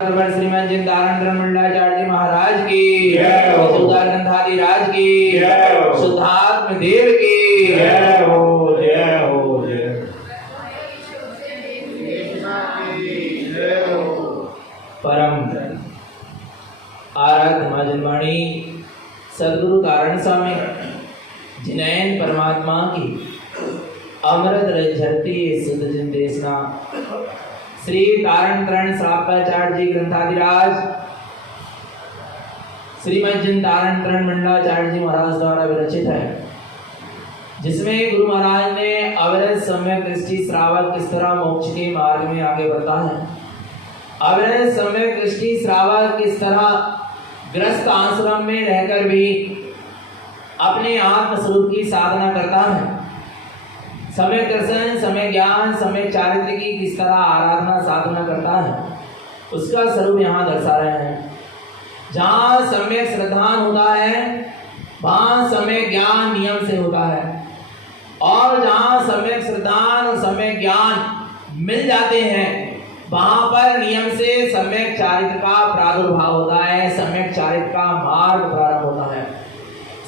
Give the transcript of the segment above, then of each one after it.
श्रीमान जिंदारण मंडलाचार्य जी महाराज की सुधार ग्रंथाधिराज की शुद्धात्म देव की जय हो जय हो जय हो। परम आराध्य मां जनवाणी सदगुरु कारण स्वामी जिनैन परमात्मा की अमृत रस झरती सुध जिन देशना श्री कारण तरण श्रापाचार्य जी ग्रंथाधिराज श्रीमद जिन तारण तरण मंडलाचार्य जी महाराज द्वारा विरचित है, जिसमें गुरु महाराज ने अविरत सम्यक दृष्टि श्रावक किस तरह मोक्ष के मार्ग में आगे बढ़ता है, अविरत सम्यक दृष्टि श्रावक किस तरह ग्रस्त आश्रम में रहकर भी अपने आत्म स्वरूप की साधना करता है, समय दर्शन, समय ज्ञान, समय चारित्र की किस तरह आराधना साधना करता है, उसका स्वरूप यहाँ दर्शा रहे हैं। जहाँ सम्यक श्रद्धान होता है वहाँ समय ज्ञान नियम से होता है, और जहाँ सम्यक श्रद्धान और समय ज्ञान मिल जाते हैं वहाँ पर नियम से सम्यक चारित्र का प्रादुर्भाव होता है, सम्यक चारित्र का मार्ग प्रारंभ होता है।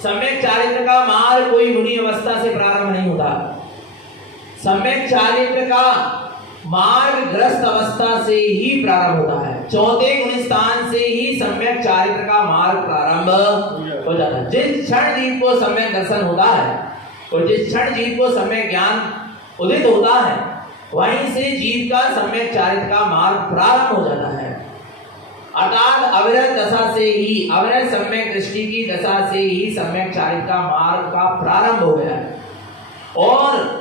सम्यक चारित्र का मार्ग कोई मुनि अवस्था से प्रारंभ नहीं होता, सम्यक चारित्र का मार्ग ग्रस्त अवस्था से ही प्रारंभ होता है। चौथे गुण स्थान से ही सम्यक चारित्र का मार्ग प्रारंभ हो जाता है। जिस क्षण जीव को सम्यक दर्शन होता है और जिस क्षण जीव को सम्यक ज्ञान उदित होता है वहीं से जीव का सम्यक चारित्र का मार्ग प्रारंभ हो जाता है। अर्थात अविरत दशा से ही, अविरत सम्यक दृष्टि की दशा से ही सम्यक चारित्र का मार्ग का प्रारंभ हो गया है, और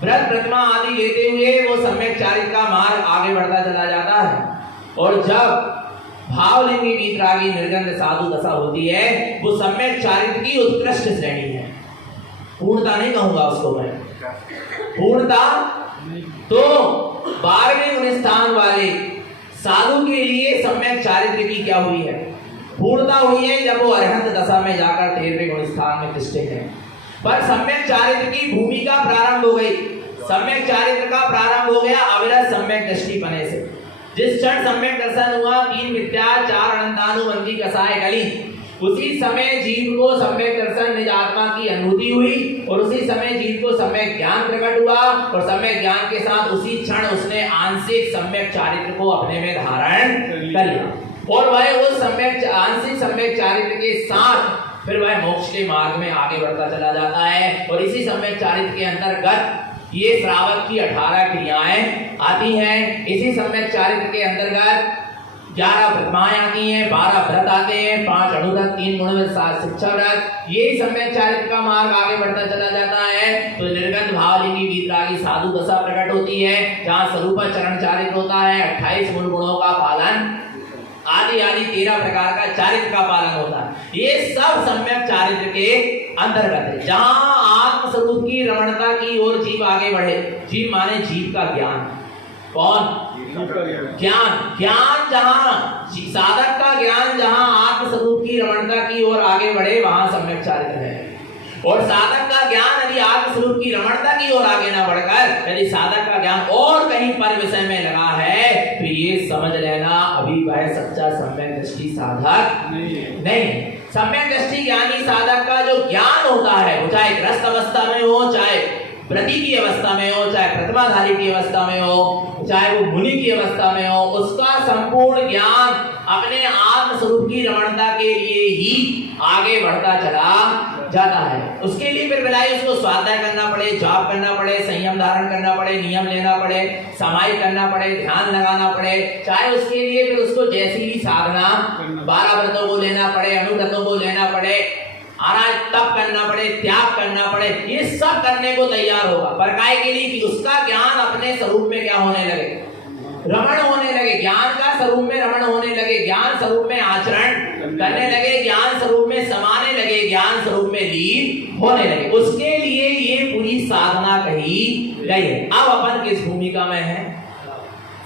व्रत प्रतिमा आदि लेते हुए वो सम्यक चारित्र का मार्ग आगे बढ़ता चला जाता है। और जब भावलिंगी वीतरागी निर्गंध साधु दशा होती है वो सम्यक चारित्र की उत्कृष्ट श्रेणी है। पूर्णता नहीं कहूंगा उसको मैं, पूर्णता तो 12वें गुण स्थान वाले साधु के लिए सम्यक चारित्र की क्या हुई है, पूर्णता हुई है जब वो अरहंत दशा में जाकर 13वें गुण स्थान में प्रतिष्ठित है। पर सम्यक चारित्र की भूमिका प्रारंभ हो गई, सम्यक चारित्र का प्रारंभ हो गया अविरत सम्यक दृष्टि बने से। जिस क्षण सम्यक दर्शन हुआ, 3 मिथ्या 4 अनंतानुबंधी कसाय गली, उसी समय जीव को सम्यक दर्शन निज आत्मा की अनुभूति हुई, और उसी समय जीव को सम्यक ज्ञान प्रकट हुआ, और सम्यक ज्ञान के साथ उसी क्षण उसने आंशिक सम्यक चारित्र को अपने में धारण कर लिया, और वह उस सम्यक आंशिक सम्यक चारित्र के साथ फिर वह मोक्ष के मार्ग में आगे बढ़ता चला जाता है। और इसी सम्यक चारित्र के अंतर्गत ये श्रावक की 18 क्रियाएं आती हैं। इसी सम्यक चारित्र के अंतर्गत 11 प्रतिमाएं आती हैं, 12 व्रत आते हैं, 5 अनुव्रत, 3 गुणव्रत, 7 शिक्षा व्रत। यही सम्यक चारित्र का मार्ग आगे बढ़ता चला जाता है। तो निर्गंध भावलिंगी वीतरागी साधु दशा प्रकट होती है, जहाँ स्वरूप चरण चारित्र होता है, 28 मूल गुणों का पालन आदि आदि 13 प्रकार का चारित्र का पालन होता है। ये सब सम्यक चारित्र के अंतर्गत है। जहां आत्म स्वरूप की रमणता की ओर जीव आगे बढ़े, जीव माने जीव का ज्ञान, कौन ज्ञान, ज्ञान जहां साधक का ज्ञान जहां आत्म स्वरूप की रमणता की ओर आगे बढ़े वहां सम्यक चारित्र है। और साधक का ज्ञान यदि आत्म स्वरूप की रमणता की ओर आगे ना बढ़कर यदि साधक का ज्ञान और कहीं पर विषय में लगा है तो ये समझ लेना अभी वह सच्चा सम्यक दृष्टि साधक नहीं। सम्यक दृष्टि ज्ञानी साधक का जो ज्ञान होता है वो चाहे ग्रस्त अवस्था में हो, चाहे व्रती की अवस्था में हो, चाहे प्रतिमाधारी की अवस्था में हो, चाहे वो मुनि की अवस्था में हो, उसका संपूर्ण ज्ञान अपने आत्म स्वरूप की रमणता के लिए ही आगे बढ़ता चला जाता है। उसके लिए फिर बिलाई उसको स्वाध्याय करना पड़े, जाप करना पड़े, संयम धारण करना पड़े, नियम लेना पड़े, समाई करना पड़े, ध्यान लगाना पड़े, चाहे उसके लिए फिर उसको जैसी भी साधना 12 व्रतों को लेना पड़े, अनुव्रतों को लेना पड़े, आराज तप करना पड़े, त्याग करना पड़े, ये सब करने को तैयार होगा। पर काय के लिए कि उसका ज्ञान अपने स्वरूप में क्या होने लगे, रमण होने लगे, ज्ञान का स्वरूप में रमण होने लगे, ज्ञान स्वरूप में आचरण करने लगे, ज्ञान स्वरूप में समाने लगे, ज्ञान स्वरूप में लीन होने लगे। उसके लिए ये पूरी साधना कही गई है। अब अपन किस भूमिका में है,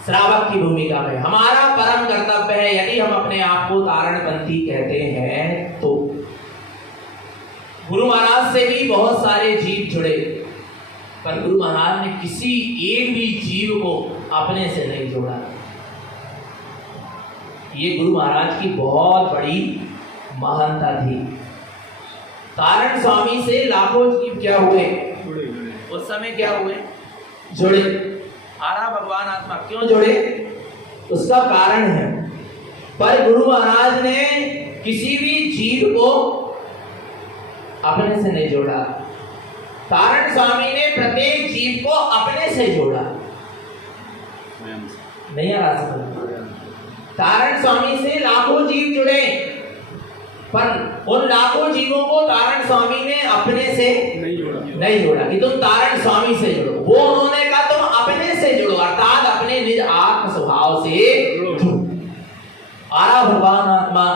श्रावक की भूमिका में। हमारा परम कर्तव्य है, यदि हम अपने आप को तारणपंथी कहते हैं तो गुरु महाराज से भी बहुत सारे जीव जुड़े, पर गुरु महाराज ने किसी एक भी जीव को अपने से नहीं जोड़ा। ये गुरु महाराज की बहुत बड़ी महानता थी। तारण स्वामी से लाखों जीव क्या हुए, उस समय क्या हुए, जुड़े। आरा भगवान आत्मा क्यों जुड़े, उसका कारण है। पर गुरु महाराज ने किसी भी जीव को अपने से नहीं जोड़ा। तारण स्वामी ने प्रत्येक जीव को अपने से जोड़ा। नहीं आ रहा समझ? तारण स्वामी से लाखों जीव जुड़े, पर उन लाखों जीवों को तारण स्वामी ने अपने से नहीं जोड़ा कि तुम तारण स्वामी से जुड़ो। वो उन्होंने कहा तुम अपने से जुड़ो, अर्थात अपने निज आत्म स्वभाव से जुड़ो। आरा भगवान आत्मा,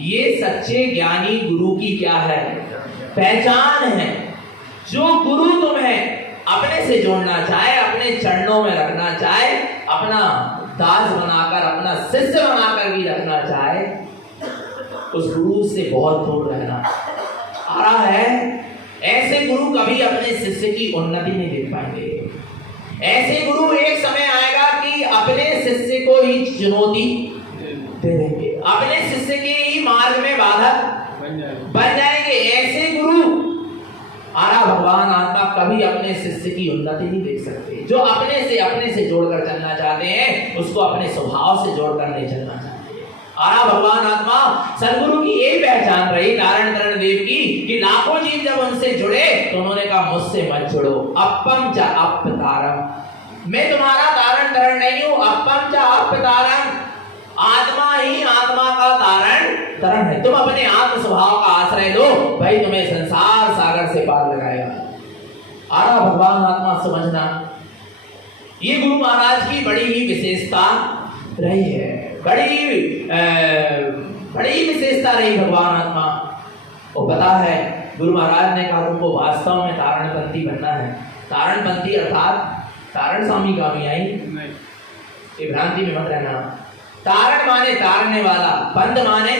ये सच्चे ज्ञानी गुरु की क्या है, पहचान है। जो गुरु तुम्हें अपने से जोड़ना चाहे, अपने चरणों में रखना चाहे, अपना दास बनाकर, अपना शिष्य बनाकर भी रखना चाहे, उस गुरु से बहुत दूर रहना। आ रहा है, ऐसे गुरु कभी अपने शिष्य की उन्नति नहीं देख पाएंगे। ऐसे गुरु एक समय आएगा कि अपने शिष्य को ही चुनौती दे देंगे, अपने शिष्य के ही मार्ग में बाधक बन जाएंगे। ऐसे गुरु आरा भगवान आत्मा कभी अपने शिष्य की उन्नति नहीं देख सकते। जो अपने से जोड़कर चलना चाहते हैं, उसको अपने स्वभाव से जोड़कर नहीं चलना चाहते। आरा भगवान आत्मा सदगुरु की यही पहचान रही तारण तरण देव की कि लाखों जीव जब उनसे जुड़े तो उन्होंने कहा मुझसे मत जुड़ो। अपम च अप तारम, मैं तुम्हारा तारण तरण नहीं हूं। अपम च अप तारम, आत्मा ही आत्मा का तारण तरण है। तुम अपने आत्म स्वभाव का आश्रय लो, भाई तुम्हें संसार सागर से पार लगाएगा। आरा भगवान आत्मा समझना, ये गुरु महाराज की बड़ी ही विशेषता रही है, बड़ी विशेषता रही भगवान आत्मा। और पता है गुरु महाराज ने कहा तुमको वास्तव में तारणपंथी बनना है। तारणपंथी अर्थात तारण स्वामी का भी आई, ये भ्रांति में मत रहना। तारण माने तारने वाला, पंथ माने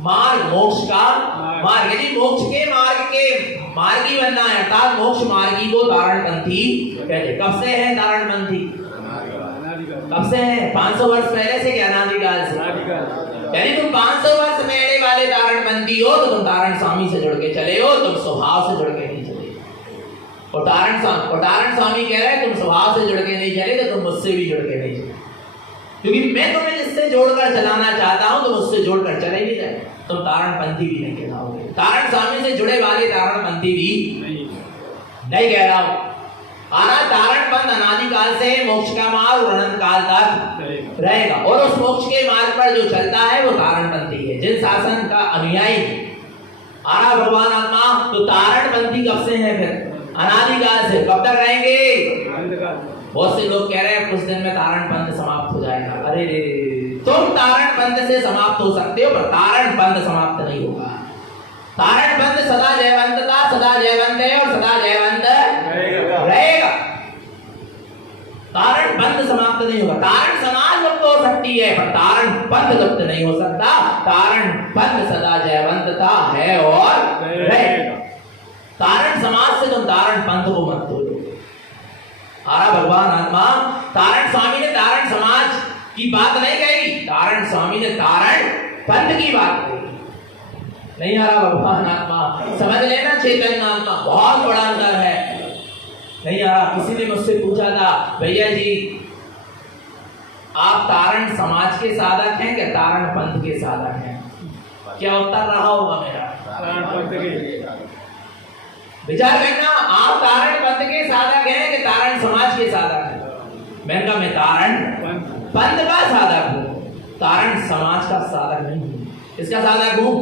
मार्ग, मोक्ष का मार्ग। यदि मोक्ष के मार्ग के मार्गी बनना है, अर्थात मोक्ष मार्गी को तारणपंथी कहते। कब से है तारणपंथी, कब से है? 500 वर्ष पहले से, क्या अनादिकाल से? यानी तुम 500 वर्ष पहले वाले तारणपंथी हो तो तुम तारण स्वामी से जुड़ के चले हो, तुम स्वभाव से जुड़ के नहीं चले। और तारण स्वामी कह रहे हैं तुम स्वभाव से जुड़ के नहीं चले तो तुम मुझसे भी जुड़ के नहीं चले, क्योंकि मैं तुम्हें जिससे जोड़कर चलाना चाहता हूं तुम उससे जोड़कर चले नहीं जाए, तुम तारणपंथी भी नहीं कहलाओगे। तारण स्वामी से जुड़े वाले तारणपंथी भी नहीं कह रहा हूं। आना तारणपंथ अनादिकाल से मोक्ष का मार्ग और अनंत काल तक रहेगा, और उस मोक्ष के मार्ग पर जो चलता है वो तारणपंथी है, जिन शासन का अनुयायी है। आना भगवान आत्मा तो तारणपंथी कब से है? फिर अनादिकाल से। कब तक रहेंगे? बहुत से लोग कह रहे हैं कुछ दिन में तारणपंथ समाप्त हो जाएगा। अरे तुम तारणपंथ से समाप्त हो सकते हो, पर तारणपंथ समाप्त नहीं होगा। तारणपंथ सदा जयवंत था, सदा जयवंत है और सदा जयवंत रहेगा। तारणपंथ समाप्त नहीं होगा। तारण समाज लुप्त हो सकती है, पर तारणपंथ लुप्त नहीं हो सकता। तारणपंथ सदा जयवंत था, है और रहेगा। तारण समाज से तुम तारणपंथ को मत तोड़ो। आरा भगवान आत्मा, तारण स्वामी ने तारण समाज की बात नहीं कही, तारण स्वामी ने तारण पंथ की बात कही। नहीं आ रहा भगवान आत्मा, समझ लेना चैतन्य आत्मा, बहुत बड़ा अंतर है। नहीं आ रहा। किसी ने मुझसे पूछा था, भैया जी आप तारण समाज के साधक हैं क्या तारण पंथ के साधक हैं? क्या उत्तर रहा होगा मेरा? विचार करना, आप तारण पंथ के साधक हैं कि तारण समाज के साधक हैं? मैंने कहा मैं तारण पंथ का साधक हूं, तारण समाज का साधक नहीं हूं। इसका साधक हूं,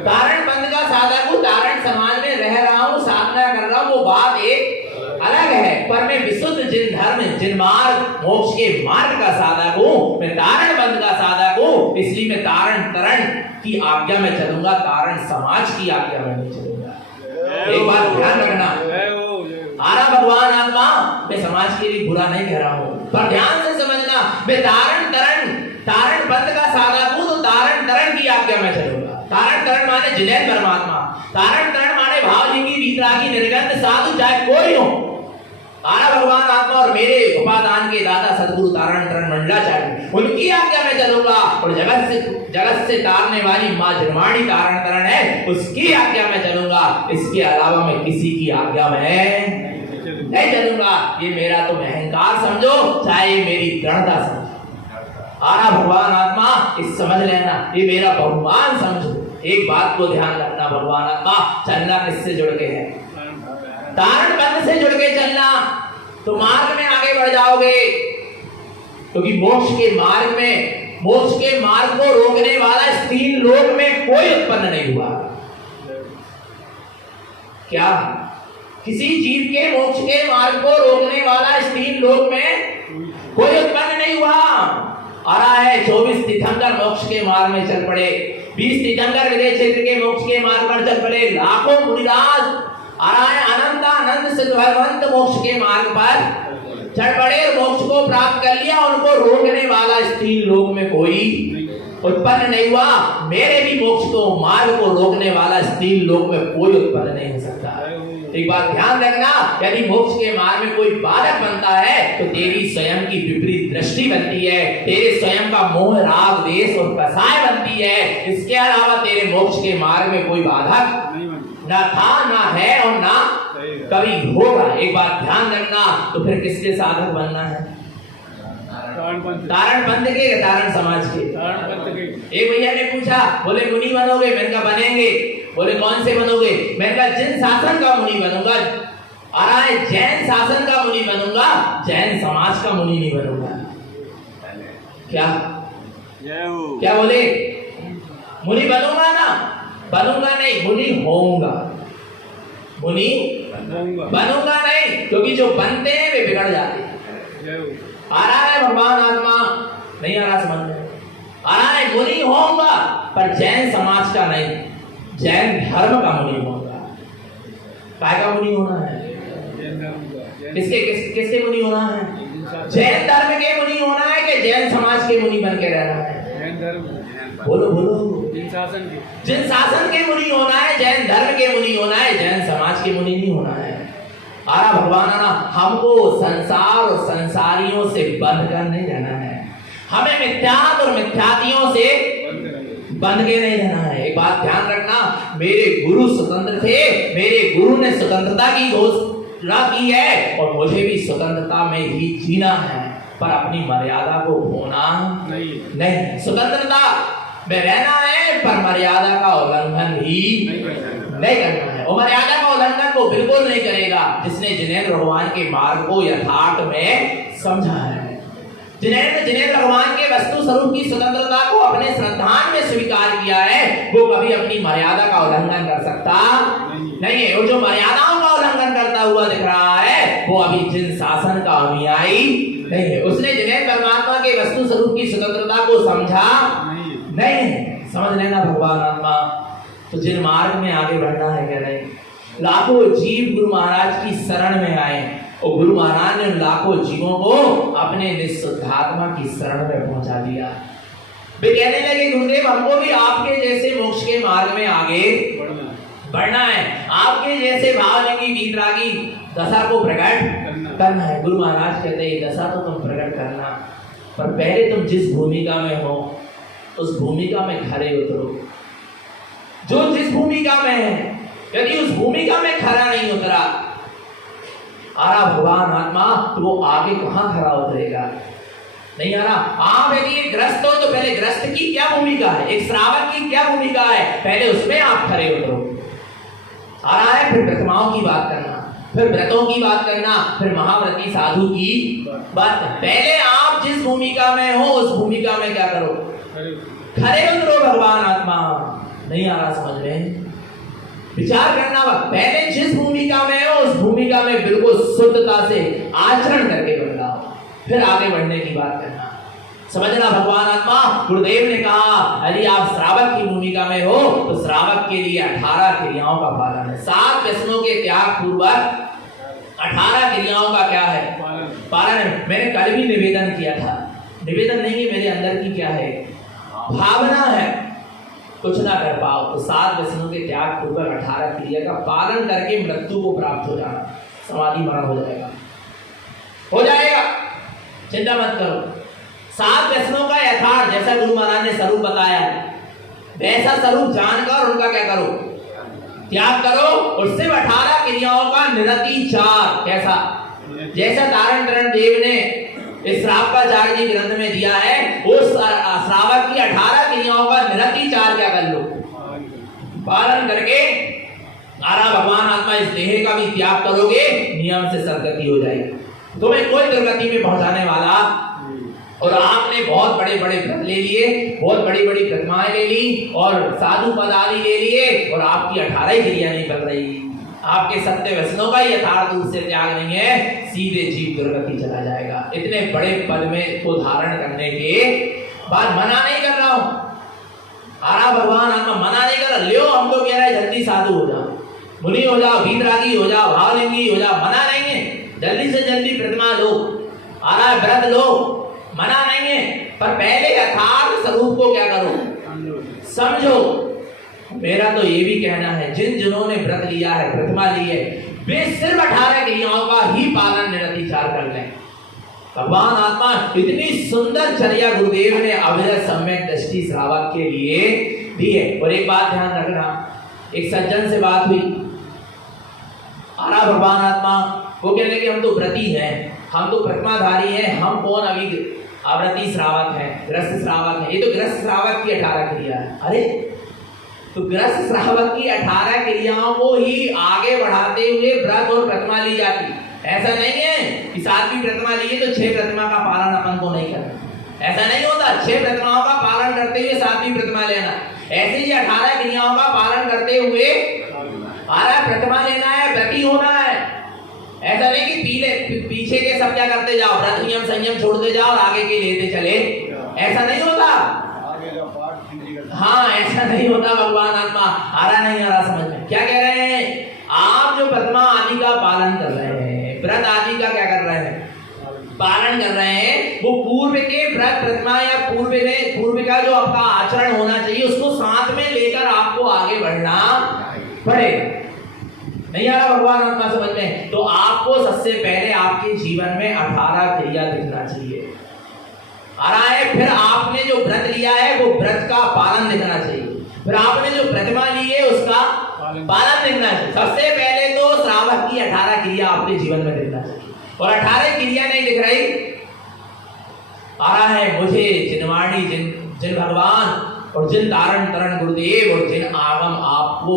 तारण पंथ का साधक हूं। तारण समाज में रह रहा हूं, साधना कर रहा हूं, वो बात एक अलग है, पर मैं विशुद्ध जिन धर्म जिन मार्ग मोक्ष के मार्ग का साधक हूं, मैं तारण पंथ का साधक हूं। इसलिए मैं तारण तरण की आज्ञा में चलूंगा, तारण समाज की आज्ञा में नहीं चलूंगा। एक बात ध्यान रखना, आरा भगवान आत्मा, मैं समाज के लिए बुरा नहीं कह रहा हूं, पर ध्यान से समझना, मैं तारण तरण तारण पंथ का साधक हूं तो तारण तरण की आज्ञा में चलूंगा। तारण तरण माने जिलेन परमात्मा, तारण तरण माने भाव जी की वीतरागी निर्गंध साधु चाहे कोई हो। आरा भगवान आत्मा और मेरे उपादान के दाता सदगुरु तारण तरण मंडलाचार्य, उनकी आज्ञा में चलूंगा। और और जगत से तारने वाली माँ जन्माणी तारण करण है, उसकी आज्ञा में चलूंगा। इसके अलावा मैं किसी की आज्ञा में नहीं चलूंगा। ये मेरा तुम अहंकार समझो, चाहे ये मेरी दृढ़ता समझो। आना भगवान आत्मा इस समझ लेना, ये मेरा बहुमान समझो। एक बात को ध्यान रखना, भगवान आत्मा चलना किससे जुड़ के है? तारण बंध से जुड़ के चलना, तो मार्ग में आगे बढ़ जाओगे। क्योंकि मोक्ष के मार्ग को रोकने वाला इस 3 लोक में कोई उत्पन्न नहीं हुआ। क्या किसी जीव के मोक्ष के मार्ग को रोकने वाला इस 3 लोक में कोई उत्पन्न नहीं हुआ। आ रहा है 24 तीर्थंकर मोक्ष के मार्ग में चल पड़े, 20 तीर्थंकर विदेह क्षेत्र के मोक्ष के मार्ग पर चल पड़े, लाखों मुनिराज आ रहा है अनंत सिद्ध भगवंत मोक्ष के मार्ग पर चढ़ पड़े, मोक्ष को प्राप्त कर लिया। उनको रोकने वाला इस 3 लोक में कोई उत्पन्न नहीं हुआ। मेरे भी मोक्ष को मार्ग को रोकने वाला इस 3 लोक में कोई उत्पन्न नहीं हो सकता। एक बात ध्यान रखना, यदि मोक्ष के मार्ग में कोई बाधक बनता है तो तेरी स्वयं की विपरीत दृष्टि बनती है, तेरे स्वयं का मोह राग देश और कसाय बनती है। इसके अलावा तेरे मोक्ष के मार्ग में कोई बाधक ना था, ना है और ना कभी होगा। एक बात ध्यान रखना, तो फिर किसके साधक बनना है? तारण पंथ के, तारण समाज के। एक भैया ने पूछा, बोले मुनि बनोगे? मैंने कहा बनेंगे। बोले कौन से बनोगे? मैंने कहा जिन शासन का मुनि बनूंगा। आ रहा है जैन शासन का मुनि बनूंगा, जैन समाज का मुनि नहीं बनूंगा। क्या बोले? मुनि बनूंगा ना? बनूंगा नहीं, मुनि होऊंगा। मुनि बनूंगा नहीं, क्योंकि जो बनते हैं वे बिगड़ जाते हैं। आ रहा है भगवान आत्मा? नहीं आ रहा समझ में? आ रहा है मुनि होऊंगा, पर जैन समाज का नहीं, जैन धर्म का मुनि होऊंगा। काय का मुनि होना है? किसके मुनि होना है? जैन धर्म के मुनि होना है कि जैन समाज के मुनि बन के रहना है? बोलो जिन शासन के मुनि होना है, जैन धर्म के मुनि होना है, जैन समाज के मुनि नहीं होना है। आरा भगवान आना, हमको संसार और संसारियों से बंध कर नहीं रहना है। हमें मिथ्यात और मिथ्यातियों से बंध के नहीं रहना है। एक बात ध्यान रखना, मेरे गुरु स्वतंत्र थे, मेरे गुरु ने स्वतंत्रता की घोषणा की है और मुझे भी स्वतंत्रता में ही जीना है, पर अपनी मर्यादा को खोना नहीं। स्वतंत्रता में रहना है, पर मर्यादा का उल्लंघन भी नहीं करना है। और मर्यादा का उल्लंघन को बिल्कुल नहीं करेगा जिसने जिनेंद्र भगवान के मार्ग को यथार्थ में समझा है। जिनेंद्र भगवान के वस्तु स्वरूप की स्वतंत्रता को अपने श्रद्धान में स्वीकार किया है, वो कभी अपनी मर्यादा का उल्लंघन कर सकता नहीं है। और जो मर्यादाओं का उल्लंघन करता हुआ दिख रहा है, वो अभी जिन शासन का अनुयायी नहीं है। उसने जिनेंद्र परमात्मा के वस्तु स्वरूप की स्वतंत्रता को समझा नहीं। समझ लेना भगवान आत्मा, तो जिन मार्ग में आगे बढ़ना है क्या नहीं। लाखों जीव गुरु महाराज की शरण में आए और गुरु महाराज ने लाखों जीवों को अपने निःशुद्धात्मा की शरण में पहुंचा दिया। वे कहने लगे गुरुदेव, हमको भी आपके जैसे मोक्ष के मार्ग में आगे बढ़ना है, आपके जैसे भावलिंगी वीतरागी दशा को प्रकट करना है। गुरु महाराज कहते हैं दशा तो तुम प्रकट करना, पर पहले तुम जिस भूमिका में हो उस भूमिका में खरे उतरो। जो जिस भूमिका में है, यदि उस भूमिका में खरा नहीं उतरा आरा भगवान आत्मा, तो वो आगे कहां खरा उतरेगा? नहीं आ रहा। आप यदि एक ग्रस्त हो तो पहले ग्रस्त की क्या भूमिका है, एक श्रावक की क्या भूमिका है, पहले उसमें आप खरे उतरो। आ रहा है फिर प्रतिमाओं की बात करना, फिर व्रतों की बात करना, फिर महाव्रती साधु की बात। पहले आप जिस भूमिका में हो उस भूमिका में क्या करो, खरे उतरो भगवान आत्मा। नहीं आ रहा समझ में? विचार करना, पहले जिस भूमिका में हो उस भूमिका में बिल्कुल शुद्धता से आचरण करके बदलाओ, फिर आगे बढ़ने की बात करना। समझना भगवान आत्मा, गुरुदेव ने कहा यदि आप श्रावक की भूमिका में हो तो श्रावक के लिए 18 क्रियाओं का पालन है। 7 व्यसनों के त्याग पूर्वक 18 क्रियाओं का क्या है? पालन है। मैंने कल भी निवेदन किया था, निवेदन नहीं है, मेरे अंदर की क्या है भावना है, कुछ ना कर पाओ तो 7 व्यसनों के त्याग पूर्वक 18 क्रिया का पालन करके मृत्यु को प्राप्त हो जाना, समाधि मरण हो जाएगा, चिंता मत करो। सात व्यसनों का यथार्थ जैसा गुरु महाराज ने स्वरूप बताया वैसा स्वरूप जानकर उनका क्या करो, त्याग करो। उससे 18 क्रियाओं का निरतिचार कैसा, जैसा तारण तरण देव ने इस श्रावकाचार्य जी ग्रंथ में दिया है, उस श्रावक की 18 क्रियाओं का निरतिचार क्या कर लो, पालन करके आरा भगवान आत्मा इस देह का भी त्याग करोगे, नियम से सदगति हो जाएगी। तुम्हें कोई दुर्गति में पहुंचाने वाला। और आपने बहुत बड़े बड़े व्रत ले लिए, बहुत बड़ी बड़ी प्रतिमाएं ले ली और साधु पद आदि ले लिए और आपकी 18 क्रिया नहीं बन रही। आपके सत्य व्यसनों का यथार्थ रूप से त्याग नहीं है, सीधे जीव दुर्गति चला जाएगा। इतने बड़े पद में को धारण करने के बाद मना नहीं कर रहा हूं, आरा भगवान आत्मा मना नहीं कर रहा। लियो हम तो कह रहे हैं जल्दी साधु हो जाओ, मुनि हो जाओ, वीतरागी हो जाओ, भावलिंगी हो जाओ, मना नहीं है। जल्दी से जल्दी प्रतिमा लो, आरा व्रत लो, मना नहीं है। पर पहले यथार्थ स्वरूप को क्या करो, समझो। मेरा तो ये भी कहना है जिन जिन्होंने व्रत लिया है, प्रतिमा ली है, वे सिर्फ 18 क्रियाओं का ही पालन निरतिचार कर लें। भगवान आत्मा इतनी सुंदर चर्या गुरुदेव ने अविरत सम्यक दृष्टि श्रावक के लिए दी है। और एक बात ध्यान रखना, एक सज्जन से बात हुई, आरा भगवान आत्मा वो कहने लगे हम तो व्रती हैं, हम तो प्रतिमाधारी हैं, हम कौन अभी अव्रती श्रावक है, ग्रस्त श्रावक है। ये तो ग्रस्त श्रावक की 18 क्रिया है। अरे तो ग्रस्त श्रावक की 18 क्रियाओं को ही आगे बढ़ाते हुए व्रत और प्रतिमा ली जाती। ऐसा नहीं है कि 7वीं प्रतिमा लिए तो 6 प्रतिमा का पालन अपन को नहीं करना, ऐसा नहीं होता। 6 प्रतिमाओं का पालन करते हुए 7वीं प्रतिमा लेना, ऐसे ही 18 क्रियाओं का पालन करते हुए 12 प्रतिमा लेना है, व्रती होना है। ऐसा नहीं कि पीछे के सब क्या करते जाओ, व्रत नियम संयम छोड़ते जाओ और आगे के लेते चले, ऐसा नहीं होता। हाँ ऐसा नहीं होता। भगवान आत्मा आ रहा नहीं आ रहा समझ में, क्या कह रहे हैं, आप जो प्रतिमा आदि का पालन कर रहे हैं, व्रत आदि का क्या कर रहे हैं, पालन कर रहे हैं, वो पूर्व के व्रत प्रतिमा या पूर्व का जो आपका आचरण होना चाहिए उसको साथ में लेकर आपको आगे बढ़ना पड़ेगा। नहीं आ रहा भगवान आत्मा समझ में, तो आपको सबसे पहले आपके जीवन में 18 क्रिया दिखना चाहिए। आ रहा है, फिर आपने जो व्रत लिया है वो व्रत का पालन दिखना चाहिए, फिर आपने जो प्रतिमा ली है उसका पालन दिखना चाहिए। सबसे पहले तो श्रावक की 18 क्रिया आपके जीवन में दिखना चाहिए। और 18 क्रिया नहीं दिख रही, आ रहा है मुझे जिनवाणी जिन भगवान और जिन तारण तरण गुरुदेव और जिन आगम आपको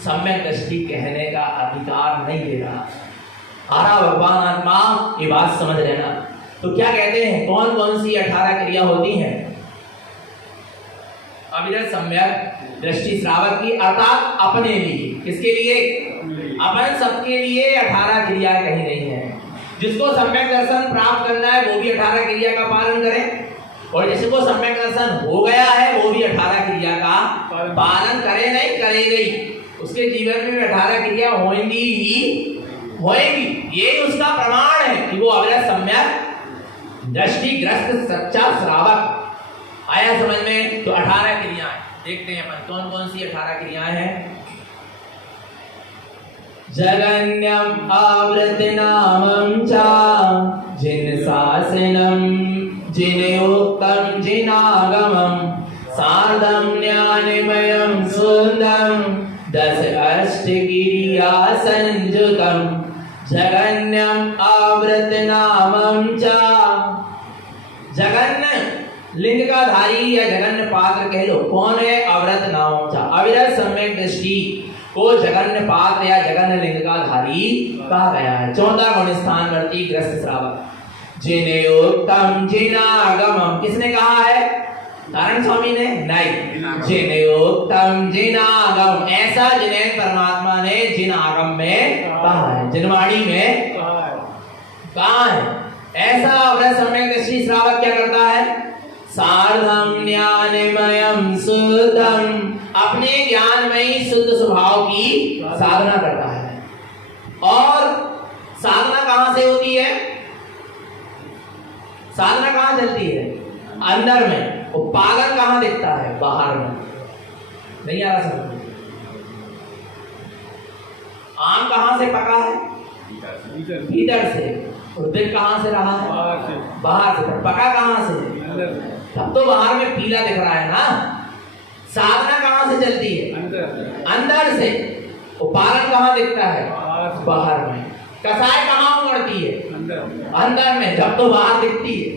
सम्यक दृष्टि कहने का अधिकार नहीं दे रहा। आ रहा भगवान आत्मा ये बात समझ लेना। तो क्या कहते हैं, कौन कौन सी 18 क्रिया होती हैं अविरत सम्यक दृष्टि श्रावक की, अर्थात अपने लिए। किसके लिए, अपन सबके लिए 18 क्रिया कही गई है। जिसको सम्यक दर्शन प्राप्त करना है वो भी 18 क्रिया का पालन करे, और जिसको सम्यक दर्शन हो गया है वो भी 18 क्रिया का पालन करे, नहीं करेगी, उसके जीवन में 18 क्रिया होंगी ही होंगी। ये उसका प्रमाण है कि वो अविरत सम्यक दृष्टि ग्रस्त सच्चा श्रावक। आया समझ में। तो 18 क्रियाएं देखते हैं अपन, कौन कौन सी 18 क्रियाएं हैं। जगन्यम आवृत नामं चा जिन शासनम जिनोक्तम जिनागमम सार्धम ज्ञानमयं सुंदरम 10 अष्टगिरिया संयुतम जगन्यम आवृत नामं चा। जगन्न लिंग का धारी या जगन्न पात्र कह लो, कौन है, अवृत नामं चा। अविरत सम्यक दृष्टि को जगन्न पात्र या जगन्न लिंग का धारी कहा गया है। 14 गुण स्थान वर्ती ग्रस्त श्रावक। जिनोक्तम जिनागमम किसने कहा है, नारायण स्वामी ने नहीं। जिनोक्तम जिनागम, ऐसा जिन्हें परमात्मा ने जिन आगम में कहा है, जिनवाणी में कहा है। ऐसा अविरत सम्यक दृष्टि श्रावक क्या करता है, सार्धम ज्ञानमयं शुद्धम, अपने ज्ञानमयी शुद्ध स्वभाव की साधना करता है। और साधना कहां से होती है, साधना कहां चलती है, अंदर में। वो पालन कहां दिखता है, बाहर में। नहीं आ रहा समझ। आम कहां से पका है, भीतर से। और दिल कहां से रहा है, बाहर से। पका कहां से, तब तो बाहर में पीला दिख रहा है ना। साधना कहाँ से चलती है? अंदर से। वो पालन कहाँ दिखता है? बाहर में। कसाई कहाँ उमड़ती है? अंदर में। जब तो बाहर दिखती है,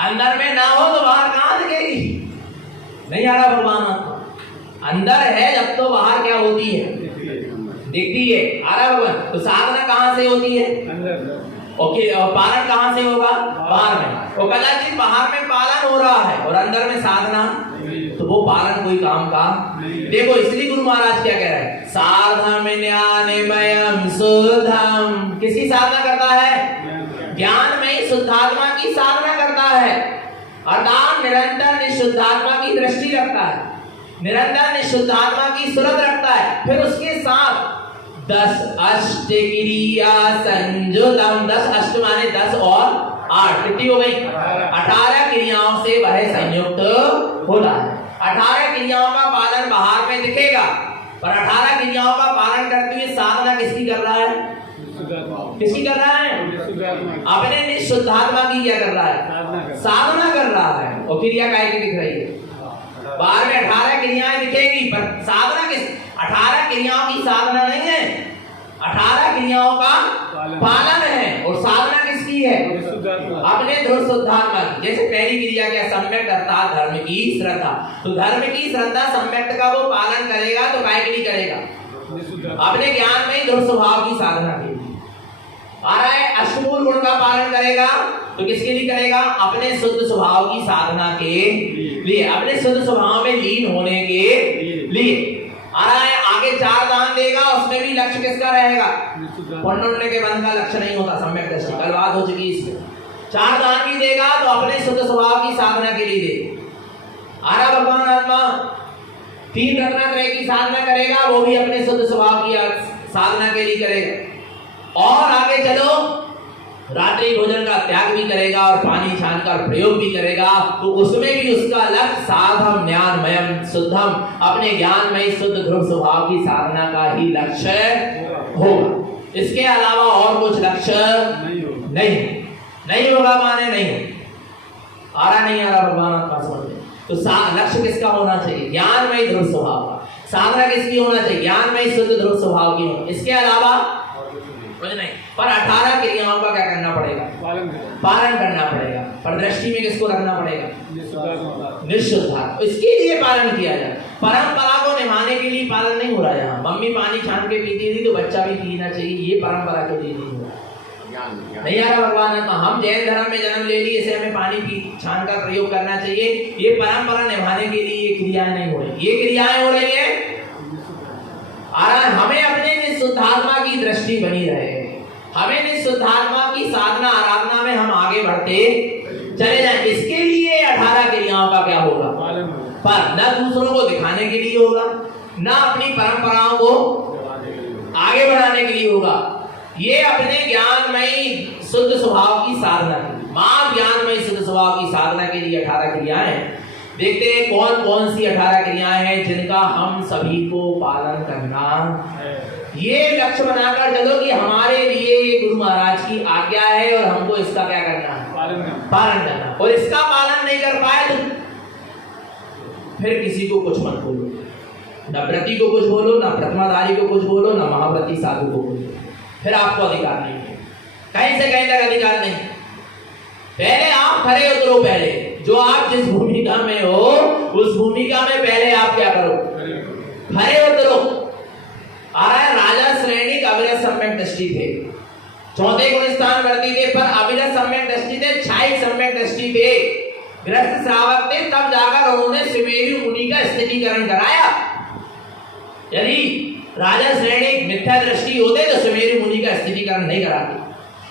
अंदर में ना हो तो बाहर कहाँ दिखेगी? नहीं आ रहा भगवान आपको? अंदर है जब तो बाहर क्या होती है? दिखती है। आ रहा भगवान? तो साधना कहाँ से होती है? ओके। और पालन कहाँ से होगा? बाहर में। वो कदाचित बाहर में पालन हो रहा है और अंदर में साधना, तो वो पालन कोई काम का। देखो इसलिए गुरु महाराज क्या कह रहे हैं? साधम ज्ञानमयम शुद्धम। किसकी साधना करता है? ज्ञानमयी शुद्धात्मा की साधना करता है। अर्थात निरंतर निशुद्धात्मा की दृष्टि रखता है, निरंतर निशुद्धात्मा की सूरत रखता है। फिर उसके साथ 10 अष्ट क्रिया संयुतम। 10 अष्ट माने 10 और 8 कितनी हो गई? 18 क्रियाओं से वह संयुक्त होता है। 18 क्रियाओं का पालन बाहर में दिखेगा, पर 18 क्रियाओं का पालन करते हुए साधना किसकी कर रहा है? किसकी कर रहा है? अपने निशुद्धात्मा की क्या कर रहा है? साधना कर रहा है। और क्रिया काय की दिख रही है? बाहर में 18 क्रियाएं दिखेगी, पर साधना किस? 18 क्रियाओं की साधना नहीं है, 18 क्रियाओं का पालन है। और साधना किसकी है? अपने ध्रुव शुद्धात्मा की। जैसे पहली क्रिया क्या? सम्यक अर्थात धर्म की श्रद्धा। तो धर्म की श्रद्धा सम्यक का वो पालन करेगा तो काय के लिए करेगा? अपने ज्ञान में ध्रुव स्वभाव की साधना के लिए। आ रहा है? अष्टमूल गुण का पालन करेगा तो किसके लिए करेगा? अपने शुद्ध स्वभाव की साधना के लिए, अपने शुद्ध स्वभाव में लीन होने के लिए। आ रहा है? आगे 4 दान देगा, उसमें भी लक्ष्य किसका रहेगा? पुण्य के बंध का लक्ष्य नहीं होता सम्यक दृष्टि। कल बात हो चुकी इसमें। 4 दान भी देगा तो अपने शुद्ध स्वभाव की साधना के लिए देगा। आ रहा भगवान आत्मा? 3 रत्नात्रय की साधना करेगा, वो भी अपने शुद्ध स्वभाव की साधना के लिए करेगा। और आगे चलो, रात्रि भोजन का त्याग भी करेगा और पानी छानकर प्रयोग भी करेगा, तो उसमें भी उसका लक्ष्य साधम ज्ञानमयम शुद्धम, अपने ज्ञानमय शुद्ध ध्रुव स्वभाव की साधना का ही लक्ष्य होगा। इसके अलावा और कुछ लक्ष्य नहीं होगा। माने नहीं आ रहा, नहीं आ रहा भगवान आपका समझ में? तो लक्ष्य किसका होना चाहिए? ज्ञानमय ध्रुव स्वभाव का। साधना किसकी होना चाहिए? ज्ञानमय शुद्ध ध्रुव स्वभाव की होना। इसके अलावा नहीं, पर 18 क्रियाओं का क्या करना पड़ेगा? पालन करना पड़ेगा। पर दृष्टि में किसको रखना पड़ेगा? निशुद्धात्मा। इसके लिए पालन किया जाए। परंपरा को निभाने के लिए पालन नहीं हो रहा है। यहाँ मम्मी पानी छान के पीती थी तो बच्चा भी पीना चाहिए, ये परंपरा के लिए नहीं हो रहा। नहीं आ रहा भगवान? हम जैन धर्म में जन्म ले लिए, इसे हमें पानी छान का प्रयोग करना चाहिए, ये परंपरा निभाने के लिए ये क्रियाएं नहीं हो रही। ये क्रियाएं हो रही है हमें अपने निशुद्धात्मा की दृष्टि बनी रहे, हमें निशुद्धात्मा की साधना आराधना में हम आगे बढ़ते चले जाएं। इसके लिए 18 क्रियाओं का क्या होगा? पर न दूसरों को दिखाने के लिए होगा, न अपनी परंपराओं को आगे बढ़ाने के लिए होगा। ये अपने ज्ञानमयी शुद्ध स्वभाव की साधना, मां ज्ञानमयी शुद्ध स्वभाव की साधना के लिए 18 क्रियाएं हैं। देखते हैं कौन कौन सी 18 क्रियाएं हैं जिनका हम सभी को पालन करना है। ये लक्ष्य बनाकर चलो कि हमारे लिए ये गुरु महाराज की आज्ञा है और हमको इसका क्या करना है? पालन करना। और इसका पालन नहीं कर पाए तो फिर किसी को कुछ मत बोलो, न व्रती को कुछ बोलो, न प्रथमाधारी को कुछ बोलो, न महाव्रती साधु को बोलो, फिर आपको अधिकार नहीं है, कहीं से कहीं तक अधिकार नहीं। पहले आप खड़े उतरो, पहले जो आप जिस भूमिका में हो उस भूमिका में पहले आप क्या करो? खड़े उतरो। आ रहा है? राजा श्रेणी अविरत सम्यक दृष्टि थे, 4थे गुण स्थान वर्ती थे, पर अविरत सम्यक दृष्टि थे, 6 सम्यक दृष्टि थे, गृहस्थ श्रावक थे। तब जाकर उन्होंने सुमेरु मुनि का स्थितिकरण कराया। यदि राजा श्रेणी मिथ्या दृष्टि होते तो सुमेरु मुनि का स्थितिकरण नहीं कराते,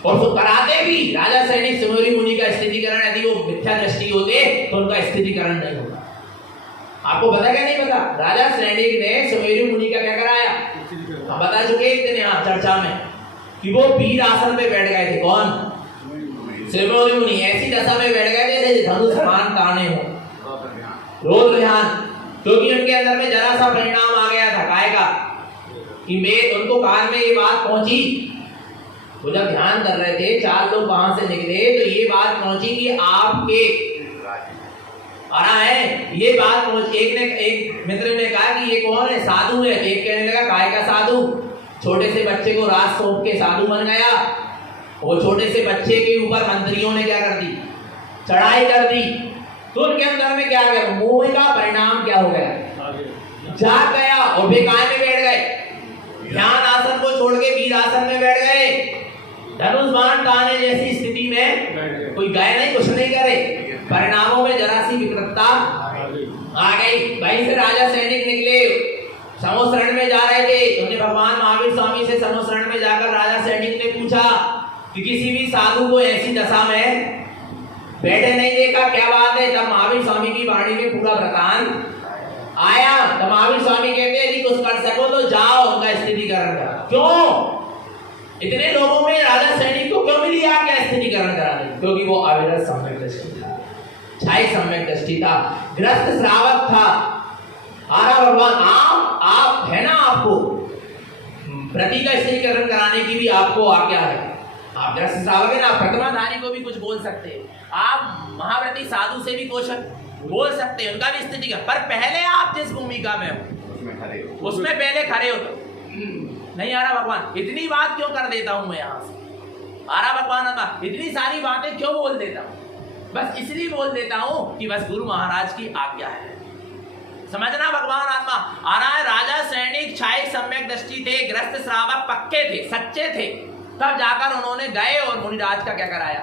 और तो कराते भी। राजा श्रेणी सुमेरु मुनि का स्थितिकरण यदि वो मिथ्या दृष्टि होते तो उनका स्थितिकरण नहीं होता। आपको पता क्या नहीं पता? राजा श्रेणी ने सुमेरु मुनि का क्या कराया? हम बता चुके एक दिन यहाँ चर्चा में कि वो वीर आसन पे बैठ गए थे। कौन? सुमेरु मुनि। ऐसी दशा में बैठ गए थे जैसे धनुष बाण ताने हो, रोज ध्यान, क्योंकि उनके अंदर में जरा सा परिणाम आ गया था काय का, कि मैं उनको कान में ये बात पहुंची। वो जब ध्यान कर रहे थे, 4 लोग वहां से निकले तो ये बात पहुंची कि आपके आ रहा है। ये बात एक मित्र ने कहा कि ये कौन है, साधु है। एक कहने लगा काय का साधु, छोटे से बच्चे को रात सौंप के साधु बन गया। वो छोटे से बच्चे के ऊपर मंत्रियों ने क्या कर दी, चढ़ाई कर दी। तो उनके अंदर में क्या गया, मोह का परिणाम क्या हो गया, जाग गया और बेकाय में बैठ गए। ध्यान आसन को छोड़ के वीर आसन में बैठ गए। धनुष बाण ताने जैसी स्थिति में कोई गए नहीं, कुछ नहीं करे। परिणामों में जरा सी विकृतता आ गई। वहीं से राजा सैनिक निकले, समोशरण में जा रहे थे। उन्होंने भगवान महावीर स्वामी से समोशरण में जाकर राजा सैनिक ने पूछा कि किसी भी साधु को ऐसी दशा में बैठे नहीं देखा, क्या बात है। तब महावीर स्वामी की वाणी में पूरा वृतांत आया। तब महावीर स्वामी कहते हैं यदि कुछ कर सको तो जाओ उनका स्थितिकरण करो। क्यों इतने लोगों में राजा सैनिक को क्यों मिली आपका स्थितिकरण कराने? क्योंकि वो अविरत सम्यक दृष्टि था, छाई सम्यक दृष्टि था, ग्रस्त श्रावक था। आरा भगवान आप है ना, आपको प्रति का स्थितिकरण कराने की भी आपको आज्ञा है। आप ग्रस्त श्रावक है ना, प्रतिमाधारी को भी कुछ बोल सकते हैं, आप महाव्रती साधु से भी कुछ बोल सकते हैं, उनका भी स्थिति का। पर पहले आप जिस भूमिका में हो उसमें पहले खड़े हो। तो नहीं आ रहा भगवान, इतनी बात क्यों कर देता हूं मैं यहां से। आ रहा भगवान आता, इतनी सारी बातें क्यों बोल देता हूं? बस इसलिए बोल देता हूं कि बस गुरु महाराज की आज्ञा है। समझना भगवान आत्मा आ रहा है। राजा सैनिक छाई सम्यक दृष्टि थे, ग्रस्त श्रावक पक्के थे, सच्चे थे। तब जाकर उन्होंने गए और मुनिराज का क्या कराया,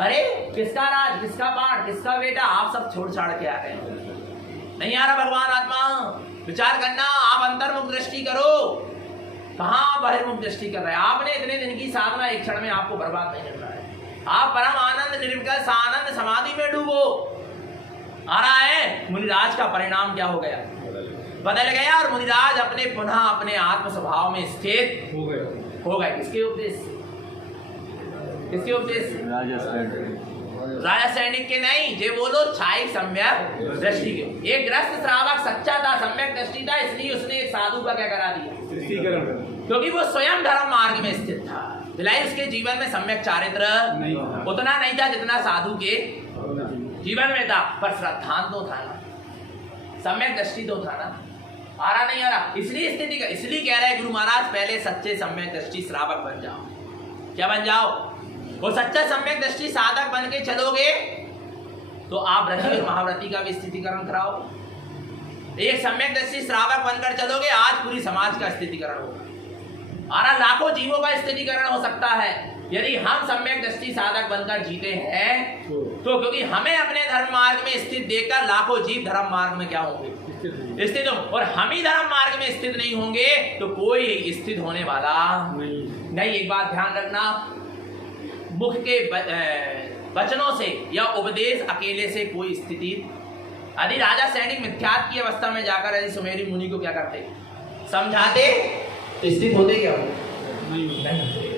अरे किसका राज, किसका पाठ, किसका बेटा, आप सब छोड़ छाड़ के आ गए। नहीं आ रहा भगवान आत्मा, विचार करना। आप अंतर्मुख दृष्टि करो, कहां बहिर्मुख दृष्टि कर रहे हैं। आपने इतने दिन की साधना एक क्षण में आपको बर्बाद नहीं करना है। आप परम आनंद निर्विकल्प आनंद समाधि में डूबो। आ रहा है मुनिराज का परिणाम क्या हो गया, बदल गया। और मुनिराज अपने पुनः अपने आत्म स्वभाव में स्थित हो गए। किसके उपदेश से, किसके उपदेश से? राजा सैनिक के नहीं, जे बोलो छाई सम्यक दृष्टि के। एक ग्रस्त श्रावक सच्चा था, सम्यक दृष्टि था, इसलिए उसने एक साधु का क्या करा दिया, क्योंकि वो स्वयं धर्म मार्ग में स्थित था। भलाई उसके जीवन में सम्यक चारित्र उतना नहीं था जितना साधु के जीवन में था, पर श्रद्धांत तो था ना, सम्यक दृष्टि तो था ना। आ रहा नहीं आ रहा, इसलिए स्थिति का, इसलिए कह रहे गुरु महाराज पहले सच्चे सम्यक दृष्टि श्रावक बन जाओ। क्या बन जाओ? वो सच्चा सम्यक दृष्टि साधक बन के चलोगे तो आप व्रती और महाव्रती का भी स्थितिकरण कराओ। एक सम्यक दृष्टि श्रावक बनकर चलोगे, आज पूरी समाज का स्थितिकरण होगा। आ रहा लाखों जीवों का स्थितिकरण हो सकता है यदि हम सम्यक दृष्टि साधक बनकर जीते हैं तो, क्योंकि हमें अपने धर्म मार्ग में स्थित देखकर लाखों जीव धर्म मार्ग में क्या होंगे, स्थित हो। और हम ही धर्म मार्ग में स्थित नहीं होंगे तो कोई स्थित होने वाला नहीं। एक बात ध्यान रखना, मुख के वचनों से या उपदेश अकेले से कोई स्थिति। यदि राजा सैनिक मिथ्यात्व की अवस्था में जाकर यदि सुमेरी मुनि को क्या करते, समझाते, तो स्थित होते क्या हो? नहीं।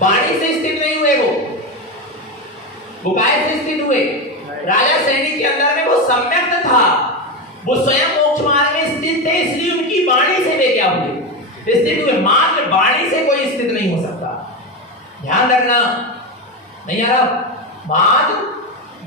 वाणी से स्थित नहीं हुए, वो काय से स्थित हुए? राजा सैनिक के अंदर में वो सम्यक था, वो स्वयं मोक्ष मार्ग में स्थित थे, इसलिए उनकी वाणी से वे क्या हुए, स्थित हुए। मात्र वाणी से कोई स्थित नहीं हो सकता, ध्यान रखना। नहीं आ रहा, मात्र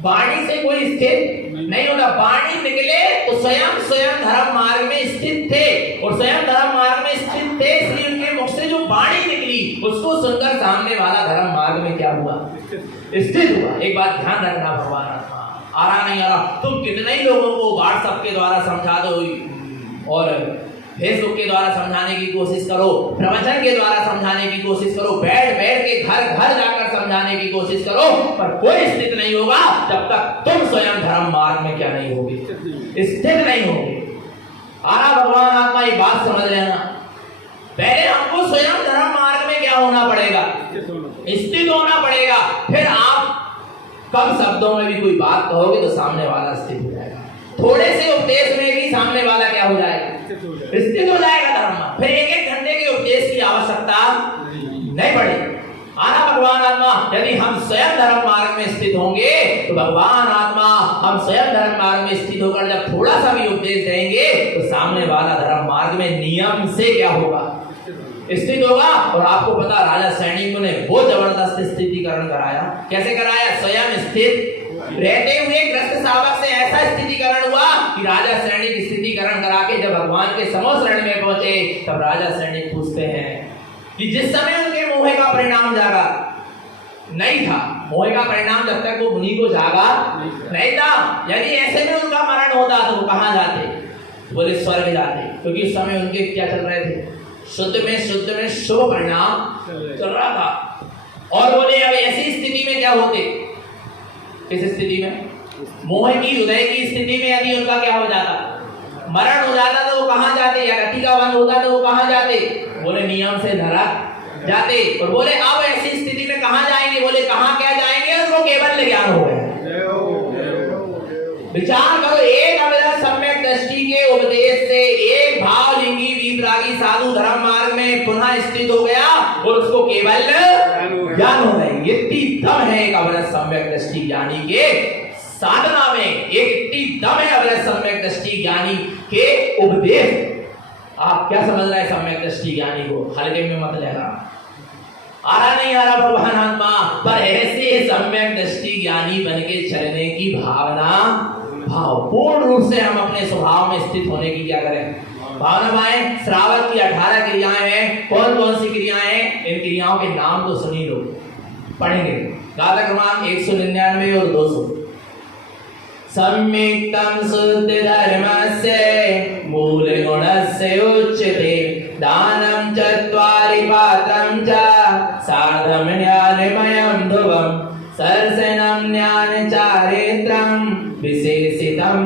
वाणी से कोई स्थित नहीं होता। वाणी निकले तो स्वयं धर्म मार्ग में स्थित थे, और स्वयं धर्म मार्ग में स्थित थे, इसलिए उनके मुख से जो वाणी निकली उसको सुनकर सामने वाला धर्म मार्ग में क्या हुआ, स्थित हुआ। एक बात ध्यान रखना भगवान आत्मा, आ रहा नहीं आ रहा, तुम कितने ही लोगों को व्हाट्सएप के द्वारा समझा दो और फेसबुक के द्वारा समझाने की कोशिश करो, प्रवचन के द्वारा समझाने की कोशिश करो, बैठ के घर जाकर समझाने की कोशिश करो, पर कोई स्थित नहीं होगा जब तक तुम स्वयं धर्म मार्ग में क्या नहीं होगे, स्थित नहीं होगे। आरा भगवान आत्मा एक बात समझ लेना, पहले हमको स्वयं धर्म मार्ग में क्या होना पड़ेगा, स्थित होना पड़ेगा। फिर आप कम शब्दों में भी कोई बात कहोगे तो सामने वाला स्थित हो जाएगा। थोड़े से उपदेश में भी सामने वाला क्या हो जाएगा, स्थित हो जाएगा धर्म। फिर एक घंटे के उपदेश की आवश्यकता नहीं पड़ेगी। आना भगवान आत्मा, यदि हम स्वयं धर्म मार्ग में स्थित होंगे तो भगवान आत्मा हम स्वयं धर्म मार्ग में स्थित होकर जब थोड़ा सा भी उपदेश देंगे तो सामने वाला धर्म मार्ग में नियम से क्या होगा, स्थित होगा। और आपको पता राजा सैनिकों ने बहुत जबरदस्त स्थितिकरण कराया। कैसे कराया? स्वयं स्थित रहते हुए ग्रस्त शावक से ऐसा स्थितिकरण हुआ कि राजा सैनिक स्थितिकरण करा के जब भगवान के समोस रण में पहुंचे तब राजा सैनिक पूछते हैं कि जिस समय उनके मोह का परिणाम जागा नहीं था, मोह का परिणाम जब तक वो मुनि को जागा नहीं था, यानी ऐसे में उनका मरण होता तो वो कहां जाते? बोले स्वर्ग जाते, क्योंकि उस समय उनके क्या चल रहे थे? शुद्ध में शुभ परिणाम चल रहा था। और बोले अब ऐसी स्थिति में क्या होते? किस स्थिति में? मोह की उदय की स्थिति में यदि उनका क्या हो जाता? मरण हो जाता तो वो कहां जाते? या गति का बंध होता तो वो कहां जाते? बोले नियम से नरक जाते। और बोले अब ऐसी स्थिति में कहां जाएंगे? बोले कहां क्या जाएंगे? उनको केवल ज्ञान हो गया। विचार करो, एक अविरत सम्यक दृष्टि के उपदेश से एक भावलिंगी विपरागी साधु धर्म मार्ग में पुनः स्थित हो गया और उसको केवल ज्ञान हो गया। इतनी दम है एक अविरत सम्यक दृष्टि ज्ञानी के साधना में, एक इतनी दम है अविरत सम्यक दृष्टि ज्ञानी के उपदेश। आप क्या समझ रहे हैं सम्यक दृष्टि ज्ञानी को? हल्के में मत लेना, आ रहा नहीं आ रहा भगवान आत्मा, पर ऐसे सम्यक दृष्टि ज्ञानी बन के चलने की भावना, भाव पूर्ण रूप से हम अपने स्वभाव में स्थित होने की क्या करें? भावना पाएं। श्रावक की 18 क्रियाएं हैं। कौन कौन सी क्रियाएं हैं? इन क्रियाओं के नाम तो सुनी लो, पढ़ेंगे। गाथा क्रमांक 199 और 200। सम्यक्तं शुद्ध धर्मस्य मूल गुणस्य उच्यते दानं चत्वारि पात्रं च सार्धं ज्ञानमयं ध्रुवं सर्वसनं ज्ञान चारित्रं विशेषितं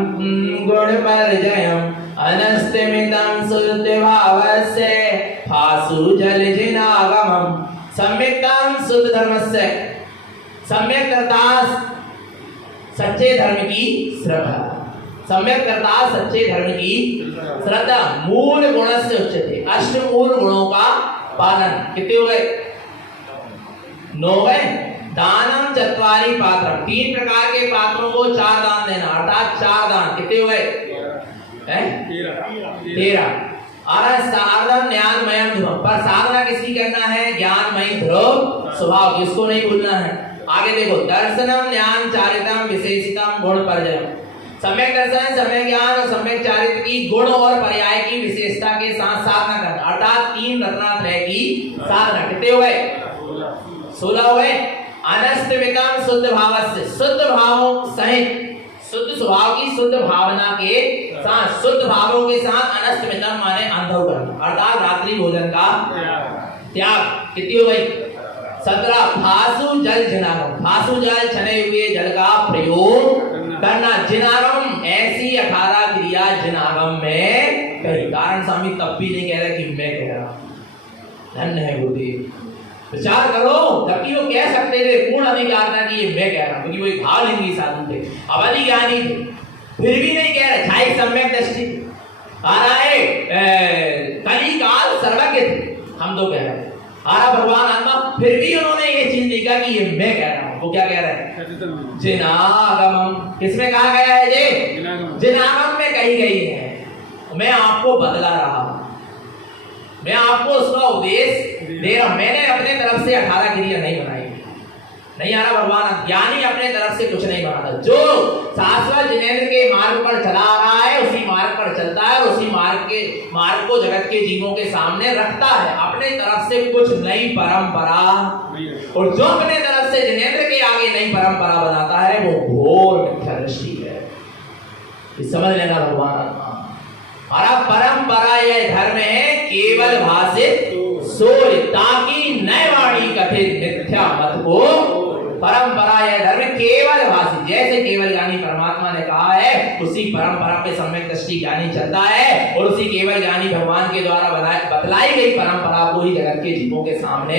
गुणपरिजयम् अनस्तमितं शुद्ध भावस्य फासु जलजिनागमम्। सम्यक्तं शुद्ध धर्मस्य, सम्यक अर्थात सच्चे धर्म की श्रद्धा, सम्यक अर्थात सच्चे धर्म की श्रद्धा। मूल गुण से उच्चते, अष्टमूल गुणों का पालन। कितने हो गए? 9 गए। दानम चत्वारि पात्रम, 3 प्रकार के पात्रों को 4 दान देना, अर्थात 4 दान। कितने हो गए? 13। और साधन ज्ञानमय ध्रुव, पर साधना किसकी करना है? ज्ञानमय ध्रुव स्वभाव की, उसको नहीं भूलना है। आगे देखो, दर्शनम ज्ञान चारितम विशेषितम गुण परिजयम। सम्यक दर्शन, सम्यक ज्ञान और सम्यक चारित्र की गुण और पर्याय की विशेषता के साथ साधना करना, अर्थात 3 रत्नात्रय की साधना। कितने हो गए? 16 हो गए। अनस्तमितम शुद्ध भावस्य, शुद्ध भावों सहित, शुद्ध स्वभाव की शुद्ध भावना के साथ, शुद्ध भावों के साथ अनस्तमितम माने अंधव करना, अर्थात रात्रि भोजन का त्याग। कितनी हो गई? 17। फासु जल जिनागम, फासु जल छने हुए जल का प्रयोग करना। जिनागम ऐसी 18 क्रिया जिनागम में कही। कारण स्वामी तब भी नहीं कह रहे कि मैं कह रहा, धन्य है गुरुदेव। विचार करो, जबकि वो कह सकते थे पूर्ण अधिकार था कि ये मैं कह रहा हूं, क्योंकि वो एक भावलिंगी साधु थे, अवधि ज्ञानी थे, फिर भी नहीं कह रहे। छाई सम्यक दृष्टि आ रहा है, कलिकाल सर्वज्ञ थे, हम तो कह रहे हैं आ रहा भगवान आत्मा, फिर भी उन्होंने ये चीज नहीं कहा कि ये मैं कह रहा हूं। वो क्या कह रहे हैं? जिनागमम। किसमें कहा गया है? जिनागम में कही गई है। मैं आपको बदला रहा हूं, मैं आपको उसका उपदेश दे रहा हूं। मैंने अपने तरफ से 18 क्रिया नहीं बनाई, नहीं आ रहा भगवान। ज्ञानी अपने तरफ से कुछ नहीं बनाता। जो शाश्वत जिनेंद्र के मार्ग पर चला आ रहा है उसी मार्ग पर चलता है, उसी मार्ग को जगत के जीवों के सामने रखता है। अपने तरफ से कुछ नई परंपरा, और जो अपने तरफ से जिनेंद्र के आगे नई परंपरा बनाता है वो घोर मिथ्या दृष्टि है। समझ लेना भगवान। हमारा परंपरा यह धर्म है केवल भाषित सोय, ताकि नए वाणी कथित मिथ्या मत को। परंपरा यह धर्म केवल भाषित, जैसे केवल ज्ञानी परमात्मा ने कहा है उसी परंपरा पे सम्यक दृष्टि ज्ञानी चलता है, और उसी केवल ज्ञानी भगवान के द्वारा बतलाई गई परंपरा को ही जगत के जीवों के सामने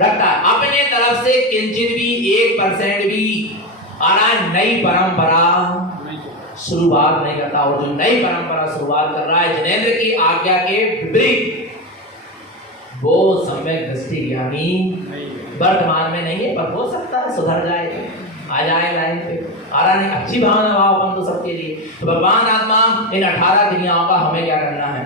रखता है। अपने तरफ से किंचित भी 1% भी नई परंपरा शुरुआत नहीं करता। और जो नई परंपरा शुरुआत कर रहा है जिनेंद्र की आज्ञा के विपरीत, वो सम्यक दृष्टि ज्ञानी वर्तमान में नहीं है, पर हो सकता है सुधर जाए, आ जाए लाइन पे। आ रहा नहीं, अच्छी भावना भाव अपन तो सबके लिए। तो भगवान आत्मा इन 18 क्रियाओं का हमें क्या करना है?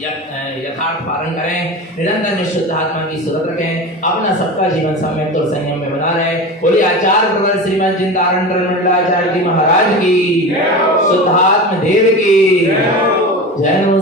यथार्थ पालन करें, निरंतर निःशुद्ध आत्मा की सूरत रखें, अपना सबका जीवन सम्यक और संयम में बना रहे। बोलिए आचार्य प्रबल श्रीमद चिंतारण मंडलाचार्य जी महाराज की, शुद्धात्म देव की जय हो।